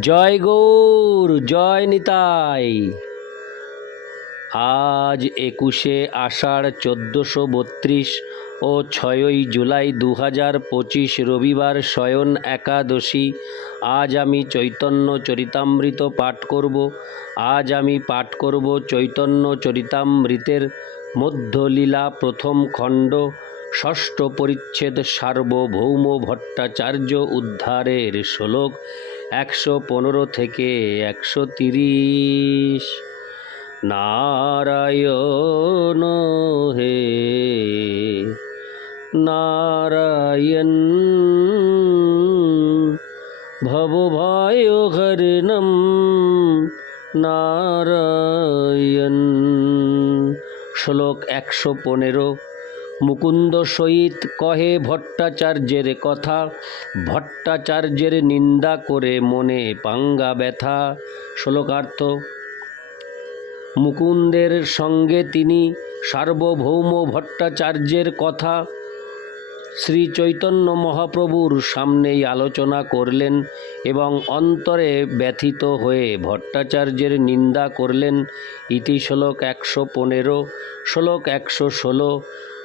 জয় গৌর, জয় নিতাই। আজ একুশে আষাঢ় চোদ্দোশো বত্রিশ ও ছয়ই জুলাই দু হাজার পঁচিশ রবিবার শয়ন একাদশী। আজ আমি চৈতন্য চরিতামৃত পাঠ করব। আজ আমি পাঠ করব চৈতন্য চরিতামৃতের মধ্যলীলা প্রথম খণ্ড। ষষ্ঠ পরিচ্ছেদ সার্বভৌম ভট্টাচার্য উদ্ধারের শ্লোক। একশো পনেরো থেকে একশো তিরিশ। নারায়ণ হে নারায়ণ ভবভয়হরণম নারায়ণ। শ্লোক একশো পনেরো। মুকুন্দ সহিত কহে ভট্টাচার্যের কথা, ভট্টাচার্যের নিন্দা করে মনে পাঙ্গা ব্যথা। শ্লোকার্থ, মুকুন্দের সঙ্গে তিনি সার্বভৌম ভট্টাচার্যের কথা শ্রী চৈতন্য মহাপ্রভুর সামনেই আলোচনা করলেন এবং অন্তরে ব্যথিত হয়ে ভট্টাচার্যের নিন্দা করলেন। ইতি শ্লোক একশো পনেরো, শ্লোক একশো ষোলো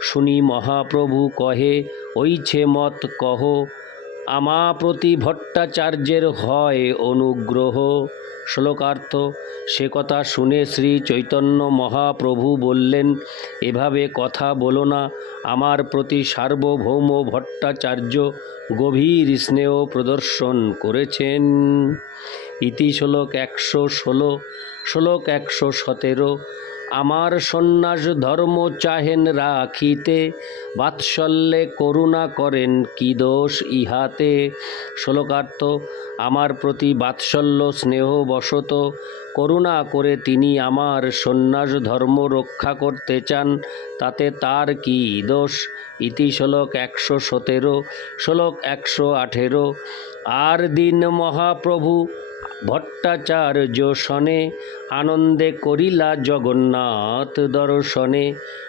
শুনি মহাপ্রভু কহে ওইছে মত কহ, আমা প্রতি ভট্টাচার্যের হয় অনুগ্রহ। শ্লোকার্থ, সে কথা শুনে শ্রী চৈতন্য মহাপ্রভু বললেন, এভাবে কথা বলো না, আমার প্রতি সার্বভৌম ভট্টাচার্য গভীর স্নেহ প্রদর্শন করেছেন। ইতি শ্লোক একশো ষোলো, শ্লোক একশো সতেরো আমার সন্ন্যাস ধর্ম চাহেন রাখিতে, বাৎসল্যে করুণা করেন কি দোষ ইহাতে? শ্লোকার্থ, আমার প্রতি বাৎসল্য স্নেহ বশত, করুণা করে তিনি আমার সন্ন্যাস ধর্ম রক্ষা করতে চান, তাতে তার কি দোষ? ইতি শ্লোক একশো সতেরো, শ্লোক একশো আঠেরো। আর দিন মহাপ্রভু ভট্টাচার্য শনে আনন্দে করিলা জগন্নাথ দর্শনে।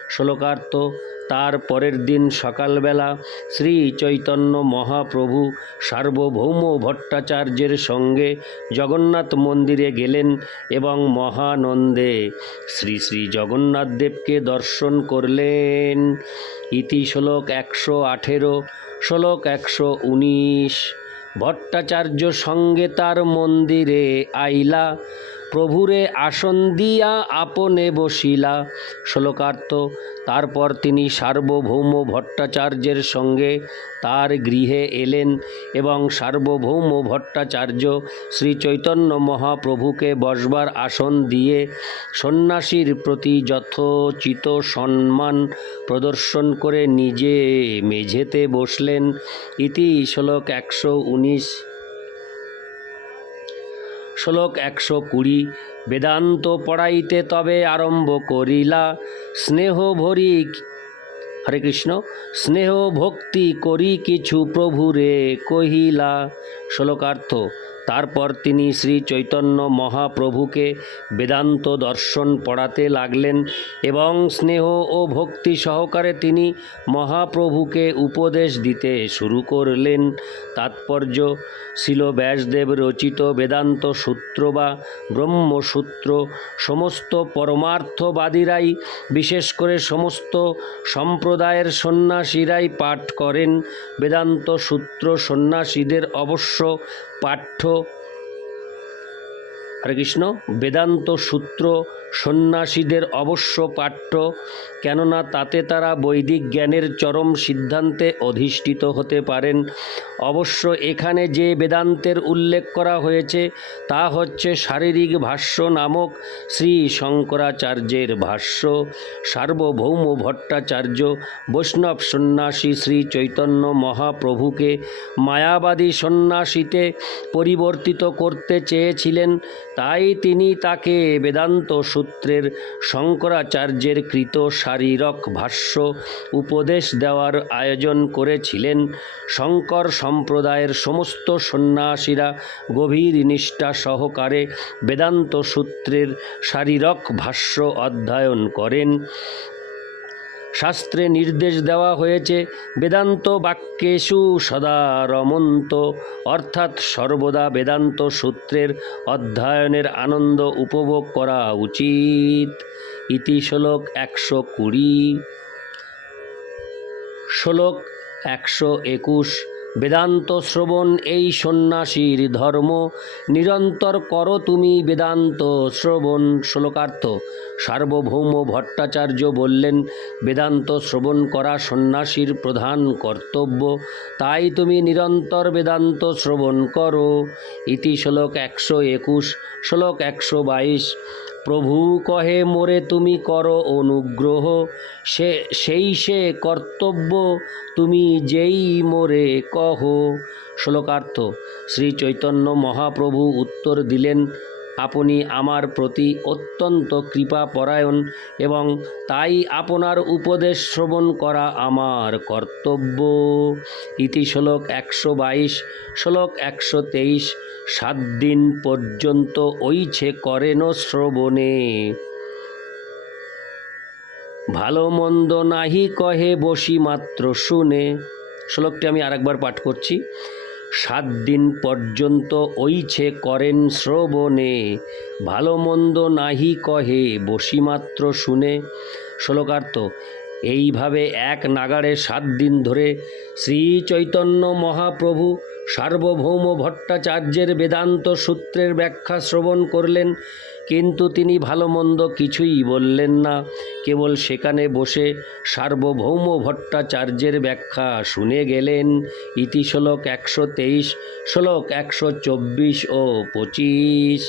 শ্লোকার্থ, তার পরের দিন সকালবেলা শ্রী চৈতন্য মহাপ্রভু সার্বভৌম ভট্টাচার্যের সঙ্গে জগন্নাথ মন্দিরে গেলেন এবং মহানন্দে শ্রী শ্রী জগন্নাথ দেবকে দর্শন করলেন। ইতি শ্লোক একশো আঠেরো, শ্লোক একশো উনিশ। ভট্টাচার্য সঙ্গে তার মন্দিরে আইলা। প্রভুরে আসন দিয়া আপনে বসিলা। শ্লোকার্থ, তারপর তিনি সার্বভৌম ভট্টাচার্যের সঙ্গে তার গৃহে এলেন এবং সার্বভৌম ভট্টাচার্য শ্রী চৈতন্য মহাপ্রভুকে বসবার আসন দিয়ে সন্ন্যাসীর প্রতি যথোচিত সম্মান প্রদর্শন করে নিজে মেঝেতে বসলেন। ইতি শ্লোক একশো উনিশ। শ্লোক একশো কুড়ি। বেদান্ত পড়াইতে তবে আরম্ভ করিলা। স্নেহ ভরি হরে কৃষ্ণ। স্নেহ ভক্তি করি কিছু প্রভুরে কহিলা। শ্লোকার্থ তারপর তিনি শ্রী চৈতন্য মহাপ্রভুকে বেদান্ত দর্শন পড়াতে লাগলেন এবং স্নেহ ও ভক্তি সহকারে তিনি মহাপ্রভুকে উপদেশ দিতে শুরু করলেন। তাৎপর্য শিল ব্যাসদেব রচিত বেদান্ত সূত্র বা ব্রহ্মসূত্র, সমস্ত পরমার্থবাদীরাই, বিশেষ করে সমস্ত সম্প্রদায়ের সন্ন্যাসীরাই পাঠ করেন। বেদান্ত সূত্র সন্ন্যাসীদের অবশ্য পাঠ্য হরে কৃষ্ণ বেদান্ত সূত্র সন্ন্যাসীদের অবশ্য পাঠ্য, কেননা তাতে তারা বৈদিক জ্ঞানের চরম সিদ্ধান্তে অধিষ্ঠিত হতে পারেন। অবশ্য এখানে যে বেদান্তের উল্লেখ করা হয়েছে, তা হচ্ছে শারীরিক ভাষ্য নামক শ্রী শঙ্করাচার্যের ভাষ্য। সার্বভৌম ভট্টাচার্য বৈষ্ণব সন্ন্যাসী শ্রী চৈতন্য মহাপ্রভুকে মায়াবাদী সন্ন্যাসীতে পরিবর্তিত করতে চেয়েছিলেন। তাই তিনি তাকে বেদান্ত সূত্রের শঙ্করাচার্যের কৃত শারীরক ভাষ্য উপদেশ দেওয়ার আয়োজন করেছিলেন। শঙ্কর সম্প্রদায়ের সমস্ত সন্ন্যাসীরা গভীর নিষ্ঠা সহকারে বেদান্ত সূত্রের শারীরক ভাষ্য অধ্যয়ন করেন। শাস্ত্রে নির্দেশ দেওয়া হয়েছে, বেদান্ত বাক্যেষু সদা রমন্ত। অর্থাৎ সর্বদা বেদান্ত সূত্রের অধ্যয়নের আনন্দ উপভোগ করা উচিত। ইতি শ্লোক একশো কুড়ি। শ্লোক একশো একুশ। বেদান্ত শ্রবণ এই সন্ন্যাসীর ধর্ম। নিরন্তর করো তুমি বেদান্ত শ্রবণ। শ্লোকার্থ, সার্বভৌম ভট্টাচার্য বললেন, বেদান্ত শ্রবণ করা সন্ন্যাসীর প্রধান কর্তব্য। তাই তুমি নিরন্তর বেদান্ত শ্রবণ করো। ইতি শ্লোক একশো একুশ, শ্লোক একশো বাইশ। প্রভু কহে, মোরে তুমি করো অনুগ্রহ। সে, সেই সে কর্তব্য তুমি যেই মোরে কহ। শ্লোকার্থ। শ্রী চৈতন্য মহাপ্রভু উত্তর দিলেন আপনি আমার প্রতি অত্যন্ত কৃপাপরায়ণ এবং তাই আপনার উপদেশ শ্রবণ করা আমার কর্তব্য। ইতি শ্লোক একশো বাইশ, শ্লোক একশো তেইশ, সাত দিন পর্যন্ত ওইছে করেন শ্রবণে। ভালো মন্দ নাহি কহে বসি মাত্র শুনে। শ্লোকটি আমি আরেকবার পাঠ করছি। সাত দিন পর্যন্ত ঐছে করেন শ্রবণে ভালো মন্দ নাহি কহে বসিমাত্র শুনে। শ্লোকার্থ, এইভাবে এক নাগাড়ে সাত দিন ধরে শ্রী চৈতন্য মহাপ্রভু সার্বভৌম ভট্টাচার্যের বেদান্ত সূত্রের ব্যাখ্যা শ্রবণ করলেন। কিন্তু তিনি ভালো মন্দ কিছুই বললেন না। কেবল সেখানে বসে সার্বভৌম ভট্টাচার্যের ব্যাখ্যা শুনে গেলেন ইতি শ্লোক একশো তেইশ, শ্লোক একশো চব্বিশ ও পঁচিশ।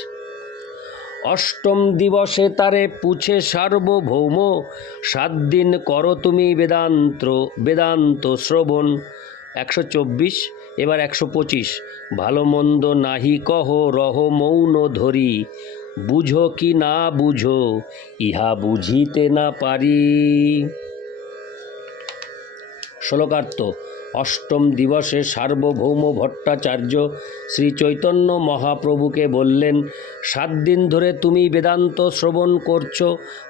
অষ্টম দিবসে তারে পুছে সার্বভৌম, সাত দিন করো তুমি বেদান্ত বেদান্ত শ্রবণ। একশো চব্বিশ, এবার একশো পঁচিশ। ভালো মন্দ নাহি কহ রহ মৌন ধরি। বুঝো কি না বুঝো, ইহা বুঝিতে না পারি। শ্লোকার্থ, অষ্টম দিবসে সার্বভৌম ভট্টাচার্য শ্রী চৈতন্য মহাপ্রভুকে বললেন, সাত দিন ধরে তুমি বেদান্ত শ্রবণ করছ,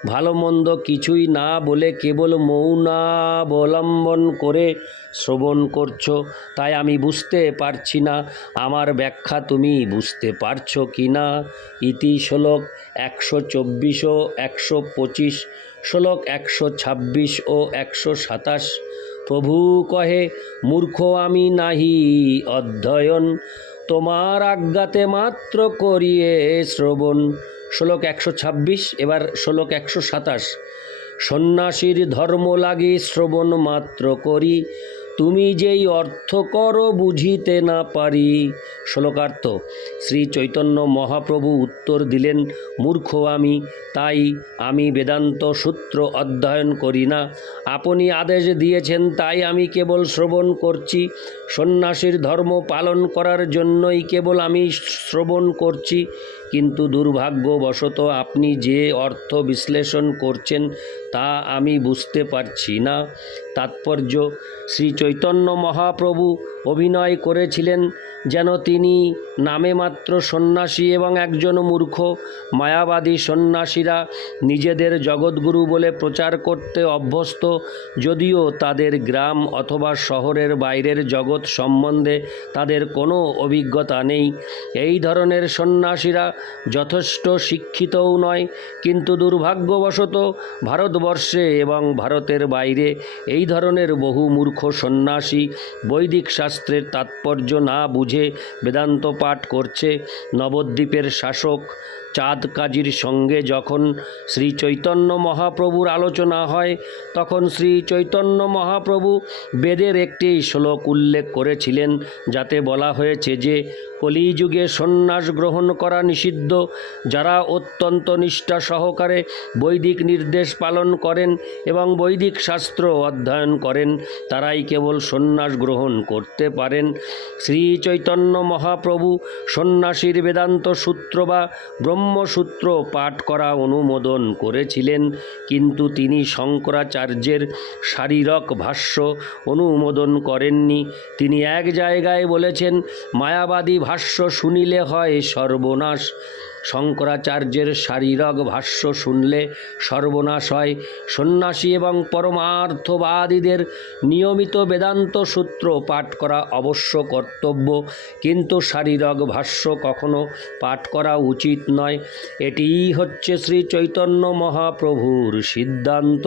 ভালো মন্দ কিছুই না বলে কেবল মৌনাবলম্বন করে শ্রবণ করছ, তাই আমি বুঝতে পারছি না। আমার ব্যাখ্যা তুমি বুঝতে পারছ কি না? ইতি শ্লোক একশো চব্বিশ ও একশো পঁচিশ, শ্লোক একশো ছাব্বিশ ও একশো সাতাশ। প্রভু কহে, মূর্খ আমি নাহি, অধ্যয়ন। তোমার আজ্ঞাতে মাত্র করিয়ে শ্রবণ। শ্লোক একশো ছাব্বিশ, এবার শ্লোক একশো সাতাশ। সন্ন্যাসীর ধর্ম লাগি শ্রবণ মাত্র করি। তুমি যেই অর্থ করো বুঝিতে না পারি। শ্লোকার্থ, শ্রী চৈতন্য মহাপ্রভু উত্তর দিলেন, মূর্খ আমি, তাই আমি বেদান্ত সূত্র অধ্যয়ন করি না। আপনি আদেশ দিয়েছেন, তাই আমি কেবল শ্রবণ করছি। সন্ন্যাসীর ধর্ম পালন করার জন্যই কেবল আমি শ্রবণ করছি। কিন্তু দুর্ভাগ্যবশত আপনি যে অর্থ বিশ্লেষণ করছেন তা আমি বুঝতে পারছি না। তাৎপর্য, শ্রী চৈতন্য মহাপ্রভু অভিনয় করেছিলেন যেন তিনি নামে মাত্র সন্ন্যাসী এবং একজন মূর্খ, মায়াবাদী সন্ন্যাসীরা নিজেদের জগৎগুরু বলে প্রচার করতে অভ্যস্ত, যদিও তাদের গ্রাম অথবা শহরের বাইরের জগৎ সম্বন্ধে তাদের কোনো অভিজ্ঞতা নেই। এই ধরনের সন্ন্যাসীরা যথেষ্ট শিক্ষিতও নয়, কিন্তু দুর্ভাগ্যবশত ভারতবর্ষে এবং ভারতের বাইরে এই ধরনের বহু মূর্খ সন্ন্যাসী বৈদিক শাস্ত্রের তাৎপর্য না বুঝে বেদান্ত পাঠ করছে নবদ্বীপের শাসক। চাঁদ কাজীর সঙ্গে যখন শ্রী চৈতন্য মহাপ্রভুর আলোচনা হয়, তখন শ্রী চৈতন্য মহাপ্রভু বেদের একটি শ্লোক উল্লেখ করেছিলেন, যাতে বলা হয়েছে যে কলিযুগে সন্ন্যাস গ্রহণ করা নিষিদ্ধ। যারা অত্যন্ত নিষ্ঠা সহকারে বৈদিক নির্দেশ পালন করেন এবং বৈদিক শাস্ত্র অধ্যয়ন করেন, তারাই কেবল সন্ন্যাস গ্রহণ করতে পারেন। শ্রী চৈতন্য মহাপ্রভু সন্ন্যাসীর বেদান্ত সূত্র বা ব্রহ্মসূত্র পাঠ করা অনুমোদন করেছিলেন, কিন্তু তিনি শঙ্করাচার্যের শারীরক ভাষ্য অনুমোদন করেননি। তিনি এক জায়গায় বলেছেন, মায়াবাদী ভাষ্য শুনিলে হয় সর্বনাশ। শঙ্করাচার্যের শারীরক ভাষ্য শুনলে সর্বনাশ হয়। সন্ন্যাসী এবং পরমার্থবাদীদের নিয়মিত বেদান্ত সূত্র পাঠ করা অবশ্য কর্তব্য, কিন্তু শারীরক ভাষ্য কখনো পাঠ করা উচিত নয়। এটিই হচ্ছে শ্রী চৈতন্য মহাপ্রভুর সিদ্ধান্ত।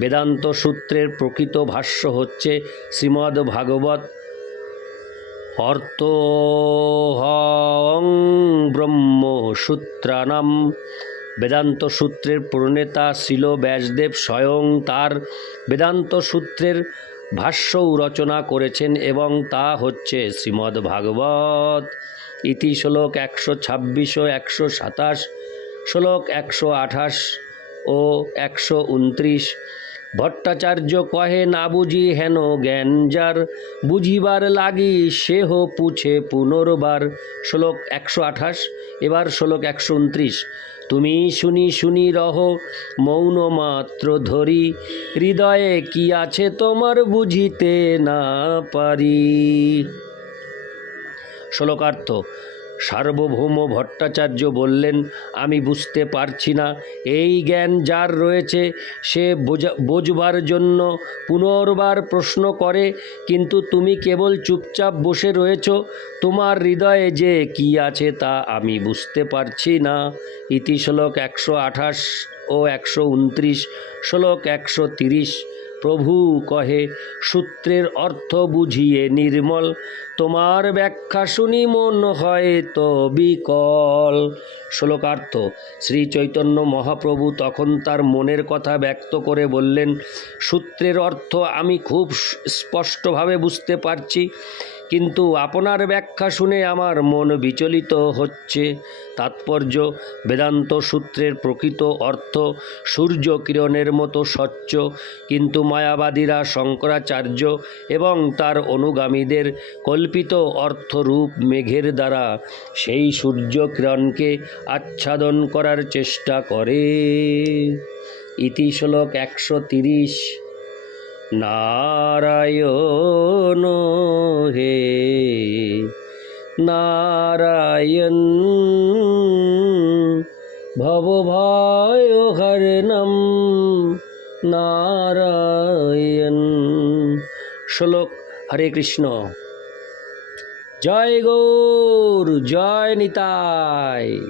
বেদান্ত সূত্রের প্রকৃত ভাষ্য হচ্ছে শ্রীমদ্ ভাগবত অর্থহং ব্রহ্ম সূত্রানাম। বেদান্ত সূত্রের প্রণেতা শিল ব্যাসদেব স্বয়ং তার বেদান্ত সূত্রের ভাষ্যও রচনা করেছেন এবং তা হচ্ছে শ্রীমদ্ ভাগবত ইতি শ্লোক একশো ছাব্বিশ ও একশো সাতাশ, শ্লোক একশো আঠাশ ও একশো উনত্রিশ। ভট্টাচার্য কহে, না বুঝি হেন জ্ঞান যার? বুঝিবার লাগি সেহ পুছে পুনর্বার। শ্লোক একশো আঠাশ, এবার শ্লোক একশো উনত্রিশ। তুমি শুনি শুনি রহ, মৌন মাত্র ধরি। হৃদয়ে কি আছে তোমার বুঝিতে না পারি? শ্লোকার্থ সার্বভৌম ভট্টাচার্য বললেন, আমি বুঝতে পারছি না। এই জ্ঞান যার রয়েছে, সে বোঝা, বোঝবার জন্য পুনর্বার প্রশ্ন করে, কিন্তু তুমি কেবল চুপচাপ বসে রয়েছ। তোমার হৃদয়ে যে কি আছে তা আমি বুঝতে পারছি না। ইতি শ্লোক একশো আঠাশ ও একশো উনত্রিশ। শ্লোক একশো তিরিশ। প্রভু কহে, সূত্রের অর্থ বুঝিয়ে নির্মল, তোমার ব্যাখ্যা শুনি মন হয় তো বিকল। শ্লোকার্থ শ্রী চৈতন্য মহাপ্রভু তখন তার মনের কথা ব্যক্ত করে বললেন, সূত্রের অর্থ আমি খুব স্পষ্টভাবে বুঝতে পারছি। কিন্তু আপনার ব্যাখ্যা শুনে আমার মন বিচলিত হচ্ছে। তাৎপর্য, বেদান্ত সূত্রের প্রকৃত অর্থ, সূর্য কিরণের মতো স্বচ্ছ, কিন্তু মায়াবাদীরা শঙ্করাচার্য এবং তার অনুগামীদের কল্পিত অর্থরূপ মেঘের দ্বারা সেই সূর্য কিরণকে আচ্ছাদন করার চেষ্টা করে। ইতি শ্লোক একশো তিরিশ। নারায়ণ হে নারায়ণ ভবভয় হরণম নারায়ণ। শ্লোক হরে কৃষ্ণ। জয় গৌর জয় নিতাই।